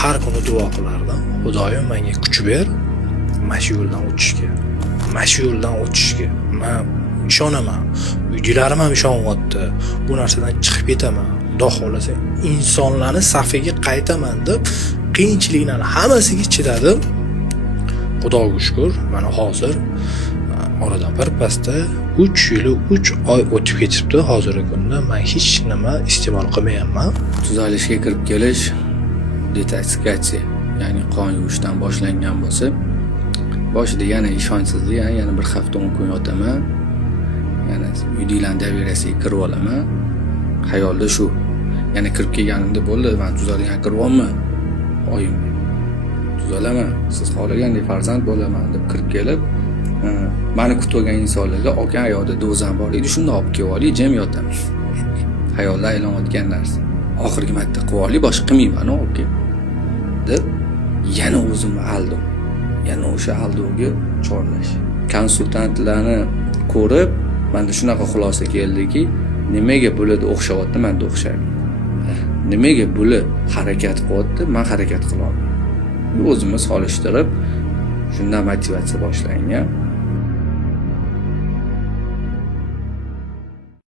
har kuni duo qilardim. Xudoyim menga kuch ber, mana shu yo'ldan o'tishga. Mana shu yo'ldan o'tishga. Men ishonaman. Uydilarim ham ishonyapti. Bu narsadan chiqib ketaman. Xudo xolasa insonlarning safiga qaytaman deb qiyinchiliklarni hammasiga chidadim. Xudoga shukr, mana hozir oradan bir pasda 3 yil 3 oy o'tib ketibdi. Hozirgi kunda men hech nima iste'mol qilmayapman. Tuzalishga kirib kelish detoksikatsiya, ya'ni qon yuvishdan boshlangan bo'lsa, boshida yana ishonchsizlik, yana bir hafta 10 kun yotaman. Yana uydilarning davirasiga kirib olaman. Xayolda shu. Yana kirib kelganimda bo'ldi, men tuzalgan kiryapman. Oyim tuzalaman, siz xohlagandek farzand bo'laman deb kirib kelib, meni kutgan insonlarga olgan ayoqda dozam bor edi, shunda olib kelib olib, jam yotaman. Xayolda aylanayotgan narsa. Oxirgi marta qilib olib, boshqa qilmayman, olib kelib deb yana o'zimni aldim. Yana o'sha aldovga chorlash. Konsultantlarni ko'rib, menda shunaqa xulosa keldiki, nimaga bo'ladi o'xshayapti, menda o'xshaydi. Nimaga bo'lib harakat qilyapti, men harakat qila olmayman. O'zimiz solishtirib, shundan motivatsiya boshlangan.